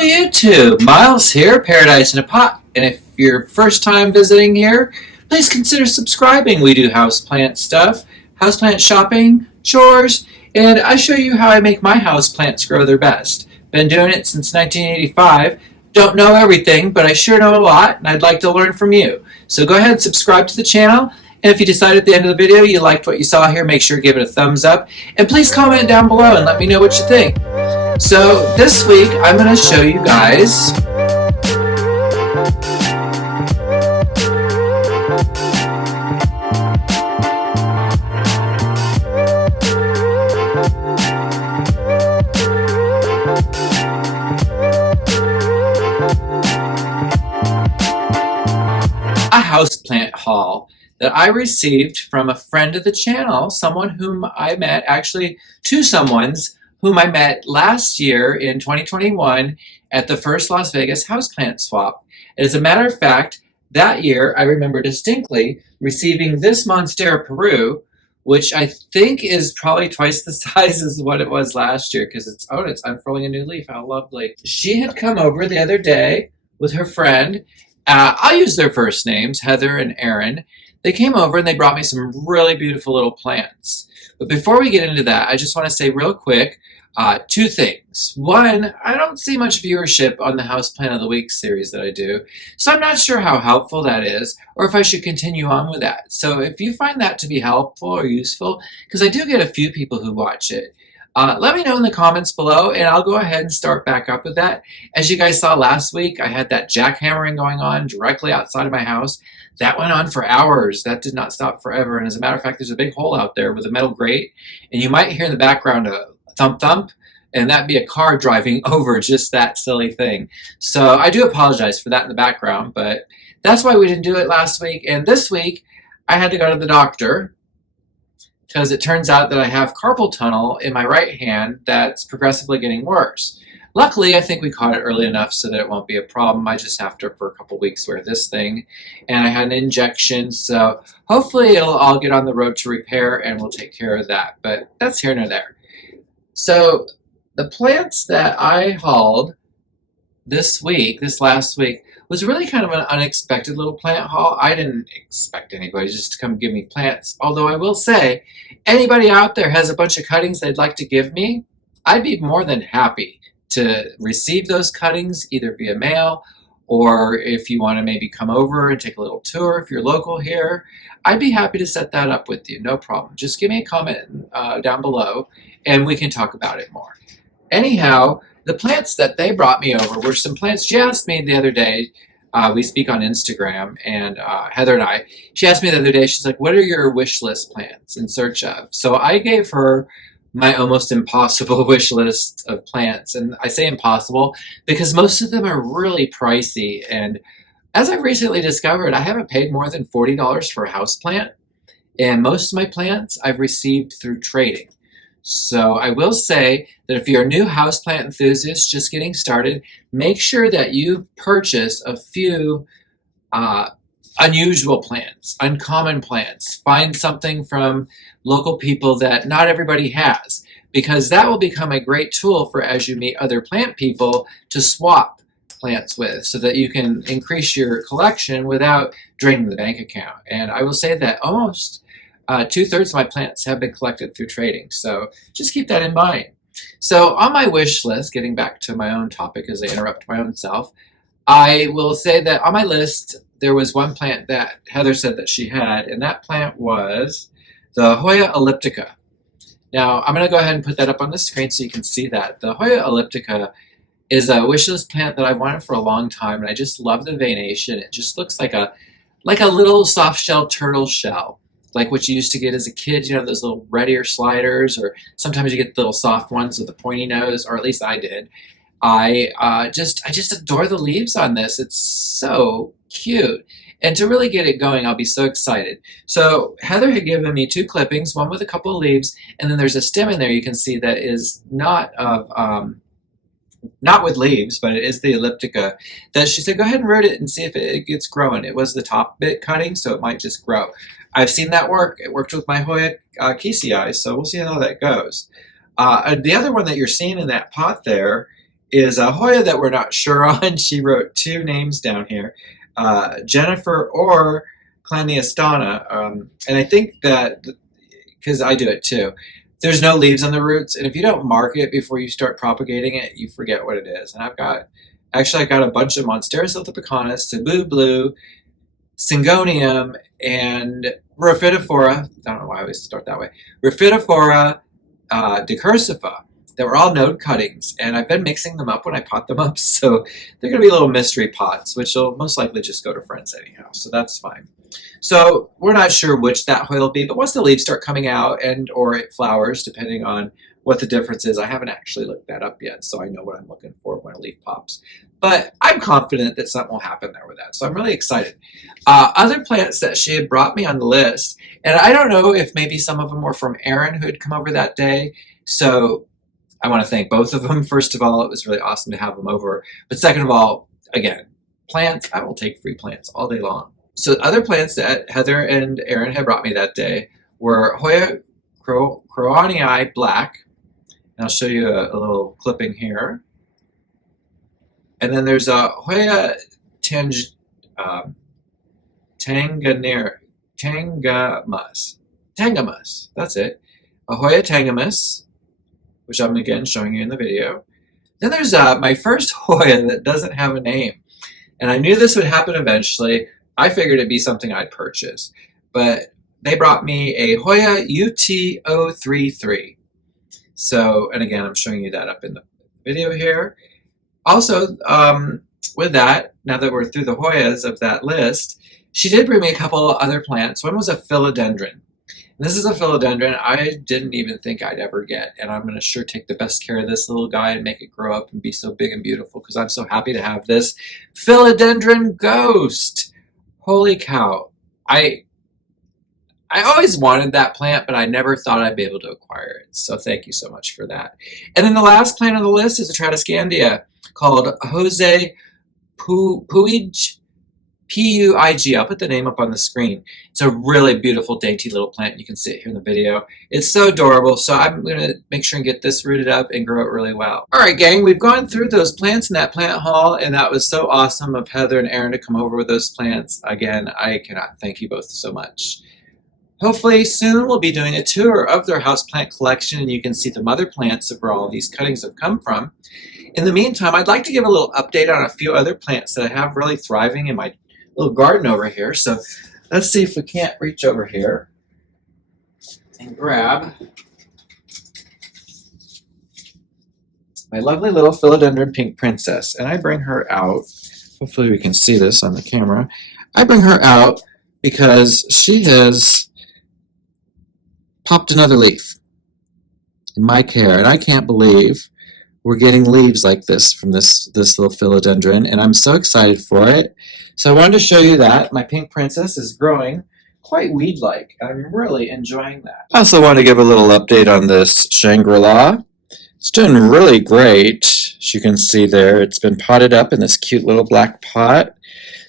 Hello YouTube, Miles here, Paradise in a Pot, and if you're first time visiting here, please consider subscribing. We do houseplant stuff, houseplant shopping, chores, and I show you how I make my houseplants grow their best. Been doing it since 1985. Don't know everything, but I sure know a lot, and I'd like to learn from you. So go ahead and subscribe to the channel, and if you decide at the end of the video you liked what you saw here, make sure to give it a thumbs up, and please comment down below and let me know what you think. So this week I'm going to show you guys a houseplant haul that I received from a friend of the channel, someone whom I met, actually two someones whom I met last year in 2021 at the first Las Vegas houseplant swap. As a matter of fact, that year I remember distinctly receiving this Monstera Peru, which I think is probably twice the size as what it was last year because it's unfurling a new leaf. How lovely. She had come over the other day with her friend. I'll use their first names, Heather and Erin. They came over and they brought me some really beautiful little plants. But before we get into that, I just want to say real quick, two things. One, I don't see much viewership on the Houseplant of the Week series that I do, so I'm not sure how helpful that is, or if I should continue on with that. So if you find that to be helpful or useful, because I do get a few people who watch it, let me know in the comments below, and I'll go ahead and start back up with that. As you guys saw last week, I had that jackhammering going on directly outside of my house. That went on for hours. That did not stop forever. And as a matter of fact, there's a big hole out there with a metal grate. And you might hear in the background a thump thump. And that'd be a car driving over just that silly thing. So I do apologize for that in the background. But that's why we didn't do it last week. And this week, I had to go to the doctor. Because it turns out that I have carpal tunnel in my right hand that's progressively getting worse. Luckily, I think we caught it early enough so that it won't be a problem. I just have to, for a couple weeks, wear this thing. And I had an injection, so hopefully it'll all get on the road to repair and we'll take care of that. But that's here nor there. So the plants that I hauled this last week, was really kind of an unexpected little plant haul. I didn't expect anybody just to come give me plants. Although I will say, anybody out there has a bunch of cuttings they'd like to give me, I'd be more than happy to receive those cuttings either via mail, or if you want to maybe come over and take a little tour if you're local here, I'd be happy to set that up with you, no problem. Just give me a comment down below and we can talk about it more. Anyhow, the plants that they brought me over were some plants. She asked me the other day, we speak on Instagram, and Heather and I, she asked me the other day, she's like, what are your wish list plants in search of? So I gave her my almost impossible wish list of plants. And I say impossible because most of them are really pricey. And as I've recently discovered, I haven't paid more than $40 for a houseplant. And most of my plants I've received through trading. So I will say that if you're a new houseplant enthusiast just getting started, make sure that you purchase a few unusual plants, uncommon plants. Find something from local people that not everybody has, because that will become a great tool for as you meet other plant people to swap plants with, so that you can increase your collection without draining the bank account. And I will say that almost 2/3 of my plants have been collected through trading, so just keep that in mind. So on my wish list, getting back to my own topic as I interrupt my own self, I will say that on my list there was one plant that Heather said that she had, and that plant was the Hoya elliptica. Now I'm going to go ahead and put that up on the screen so you can see that. The Hoya elliptica is a wish list plant that I've wanted for a long time, and I just love the veination. It just looks like a little soft shell turtle shell, like what you used to get as a kid, you know, those little red ear sliders, or sometimes you get the little soft ones with a pointy nose, or at least I did. I just adore the leaves on this. It's so cute. And to really get it going, I'll be so excited. So Heather had given me two clippings, one with a couple of leaves, and then there's a stem in there you can see that is not with leaves, but it is the elliptica, that she said, go ahead and root it and see if it gets growing. It was the top bit cutting, so it might just grow. I've seen that work. It worked with my Hoya Kesii, so we'll see how that goes. The other one that you're seeing in that pot there is a Hoya that we're not sure on. She wrote 2 names down here, Jennifer or Clandestana. And I think that, because I do it too, there's no leaves on the roots, and if you don't mark it before you start propagating it, you forget what it is. And I got a bunch of Monstera silvipicanus, Cebu Blue, Syngonium, and Rhaphidophora. I don't know why I always start that way. Rhaphidophora decursiva. They were all node cuttings, and I've been mixing them up when I pot them up, so they're going to be little mystery pots, which will most likely just go to friends anyhow, so that's fine. So we're not sure which that Hoya will be, but once the leaves start coming out and or it flowers, depending on what the difference is, I haven't actually looked that up yet, so I know what I'm looking for when a leaf pops. But I'm confident that something will happen there with that, so I'm really excited. Other plants that she had brought me on the list, and I don't know if maybe some of them were from Erin who had come over that day, so I want to thank both of them. First of all, it was really awesome to have them over. But second of all, again, plants, I will take free plants all day long. So other plants that Heather and Erin had brought me that day were Hoya Croanii Black. And I'll show you a little clipping here. And then there's a Hoya Tangamus. Tangamus, that's it. A Hoya Tangamus, which I'm again showing you in the video. Then there's my first Hoya that doesn't have a name. And I knew this would happen eventually. I figured it'd be something I'd purchase. But they brought me a Hoya UT033. So, and again, I'm showing you that up in the video here. Also, with that, now that we're through the Hoyas of that list, she did bring me a couple other plants. One was a philodendron. This is a philodendron I didn't even think I'd ever get, and I'm going to sure take the best care of this little guy and make it grow up and be so big and beautiful because I'm so happy to have this philodendron ghost. Holy cow. I always wanted that plant, but I never thought I'd be able to acquire it, so thank you so much for that. And then the last plant on the list is a Tradescandia called Jose Puig. P-U-I-G. I'll put the name up on the screen. It's a really beautiful, dainty little plant. You can see it here in the video. It's so adorable, so I'm going to make sure and get this rooted up and grow it really well. All right, gang, we've gone through those plants in that plant haul, and that was so awesome of Heather and Erin to come over with those plants. Again, I cannot thank you both so much. Hopefully soon we'll be doing a tour of their houseplant collection, and you can see the mother plants of where all these cuttings have come from. In the meantime, I'd like to give a little update on a few other plants that I have really thriving in my little garden over here. So let's see if we can't reach over here and grab my lovely little philodendron pink princess. And I bring her out, hopefully we can see this on the camera. I bring her out because she has popped another leaf in my care, and I can't believe we're getting leaves like this from this little philodendron, and I'm so excited for it. So I wanted to show you that. My pink princess is growing quite weed-like. I'm really enjoying that. I also want to give a little update on this Shangri-La. It's doing really great. As you can see there, it's been potted up in this cute little black pot.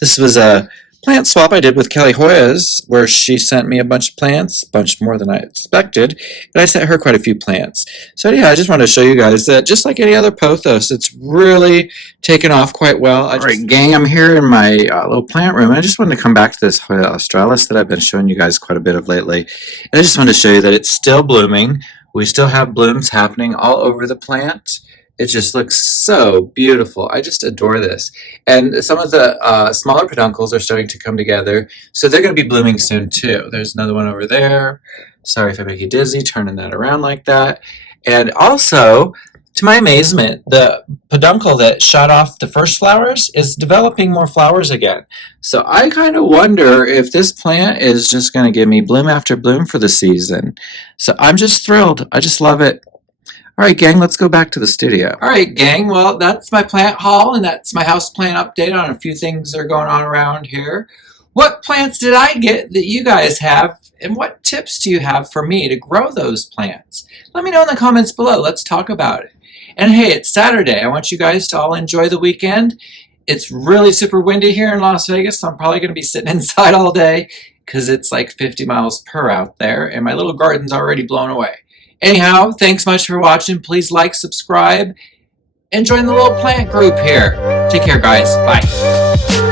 This was a plant swap I did with Kellie Hoyas, where she sent me a bunch of plants, a bunch more than I expected, and I sent her quite a few plants. So yeah, I just wanted to show you guys that just like any other pothos, it's really taken off quite well. All right, gang, I'm here in my little plant room, and I just wanted to come back to this Hoya australis that I've been showing you guys quite a bit of lately. And I just wanted to show you that it's still blooming. We still have blooms happening all over the plant. It just looks so beautiful. I just adore this. And some of the smaller peduncles are starting to come together, so they're going to be blooming soon too. There's another one over there. Sorry if I make you dizzy, turning that around like that. And also, to my amazement, the peduncle that shot off the first flowers is developing more flowers again. So I kind of wonder if this plant is just going to give me bloom after bloom for the season. So I'm just thrilled. I just love it. All right, gang, let's go back to the studio. All right, gang, well, that's my plant haul, and that's my house plant update on a few things that are going on around here. What plants did I get that you guys have, and what tips do you have for me to grow those plants? Let me know in the comments below. Let's talk about it. And hey, it's Saturday. I want you guys to all enjoy the weekend. It's really super windy here in Las Vegas, so I'm probably going to be sitting inside all day because it's like 50 miles per out there, and my little garden's already blown away. Anyhow, thanks much for watching. Please like, subscribe, and join the little plant group here. Take care, guys. Bye.